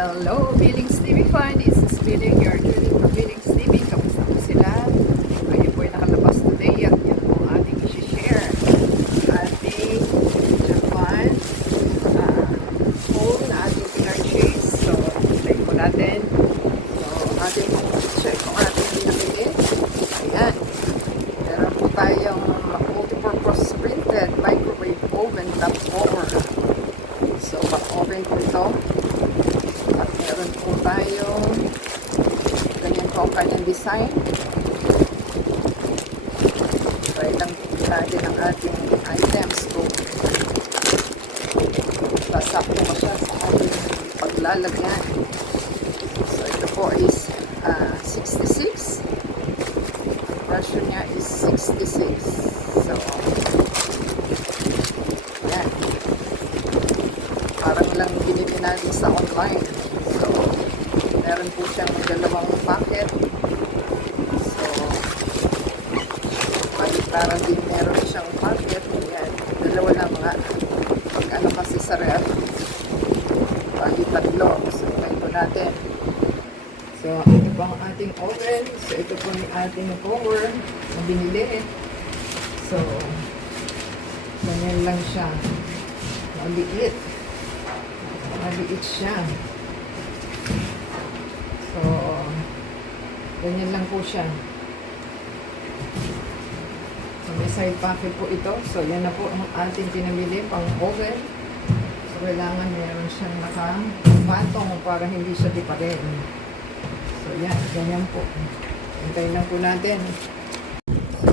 Hello, Billings TV fan. This is Billing, your journey to Billings TV. Kamusta po sila? Ngayon po ay nakalabas today at yan po ating isi-share. Ating Japan phone na ating pinurchase. So, try po natin. So, ating check kung ating pinamili. Ayan. Meron po tayong multi-purpose printed microwave oven top warmer. So, open po ito. At meron po tayong ganyan po ang kanyang design. Try lang natin ang ating items po. Sasakto mo siya sa ating paglalagyan. So, ito po is 66. Ang presyo niya is 66. So, yan. Parang lang binili natin sa online. So, meron po siyang dalawang packet. So, parang din meron siyang packet. Yan. Dalawa lang nga. Pag ano kasi sa ref. Bali tatlo. So, ito natin. So, ito po ang ating oven. So, ito po yung ating power na binili. So, ganyan lang siya. Maliit. Maliit siya. So, ganyan lang po siya. So, may side pocket po ito. So, yan na po ang ating pinamili pang oven. So, kailangan meron siyang nakapatong para hindi siya diparin. So, yan. Ganyan po. Hintayin lang po natin. So,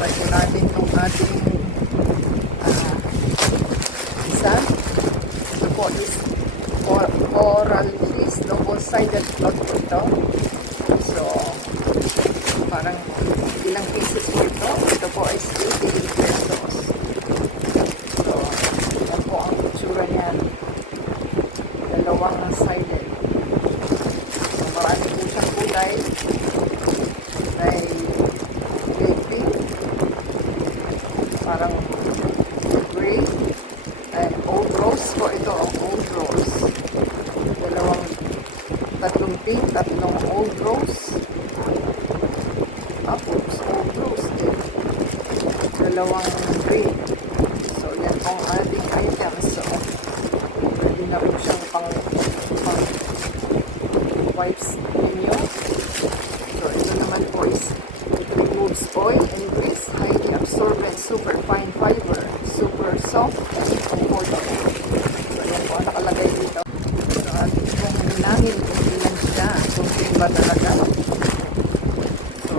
try po natin itong ating isa. Ito po is oral cheese, double-sided cloth po ito. So, parang ilang pieces po ito. Ito po is 88 pesos. So, yan po ang itsura niyan. Dalawang sided. So, marami po siyang kulay. May pink. Parang gray. Old rose po ito. Old rose. Tatlong pink, tatlong old rose. Tapos, old rose din. Dalawang green. So, yan po ang ating items. So, pwede na rin siyang pang wipes ninyo. So, ito naman po is it removes oil and grease, highly absorbent, super fine fiber, super soft, and comfortable. So, yan po ang nakalagay dito. So, ating pong hinangin kung ilan siya. Kung ba talaga. So,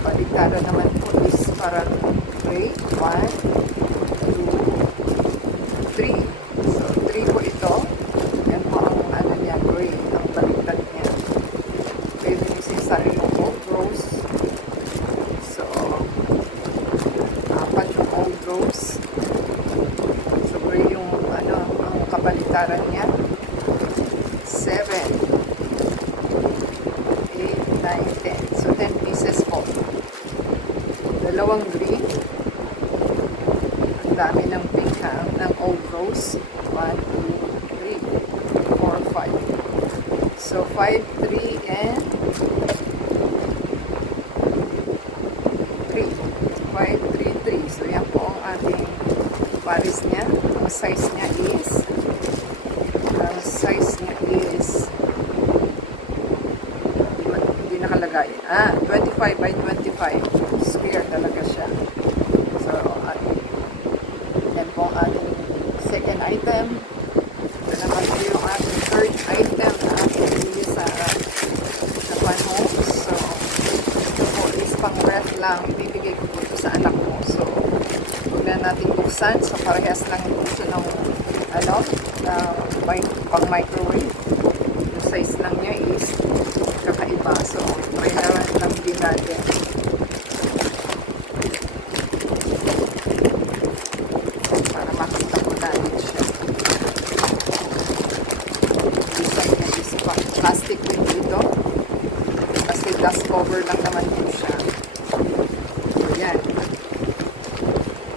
balikara naman po is parang gray. 1, 2, 3. So, 3 po ito. Yan po ang ano niya, gray. Ang baliktad niya. Pwede niyo sinasari yung old rose. So, 4 yung old rose. So, gray yung ano, ang kabalitaran niya. 7, 8, 9, 10. So, 10 pieces po. Dalawang green. Ang dami ng pink ha, ng old rose. 1, 2, 3, 4, 5. So, 5, 3, and 3. 5, 3, 3. So, yan po ang ating pares niya. Ang size niya is 25 by 25. Square talaga siya. So, yan po ang ating second item. Ito naman po yung ating third item na ating pinili sa Japan Home. So, ito po is pang ref lang. Ibibigay ko po ito sa anak mo. So, huwag na natin buksan. So, parehas lang po siya ng pang microwave. Yung size lang niya is kakaiba. So, try lang din natin. Para makita ko natin siya. Design niya is plastic rin dito. Kasi dust cover lang naman din siya. So, yan.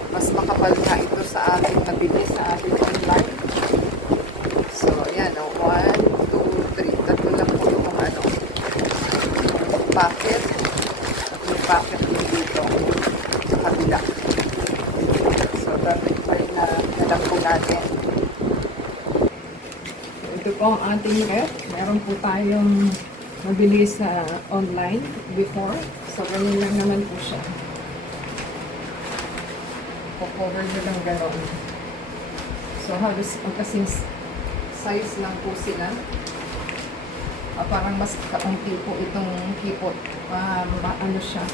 Mas makapal nga ito sa ating nabili sa ating online. So, yan. 1, packet. May packet din dito sa kabila. So, 35 na lang po natin. Ito po ang ating ref. Meron po tayong nabili sa online before. So, ganyan lang naman po siya. Cover nyo lang gano'n. So, halos ang kasing size lang po sila. Parang mas kaunti po itong kipot. Ano siya.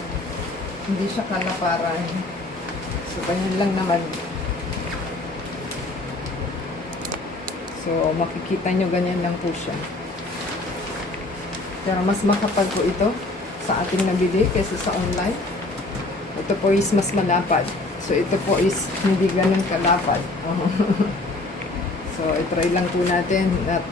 Hindi siya kalaparan. So, ganyan lang naman. So, makikita nyo ganyan lang po siya. Pero mas makapal po ito sa ating nabili kaysa sa online. Ito po is mas malapad. So, ito po is hindi ganun kalapad. So, i-try lang po natin at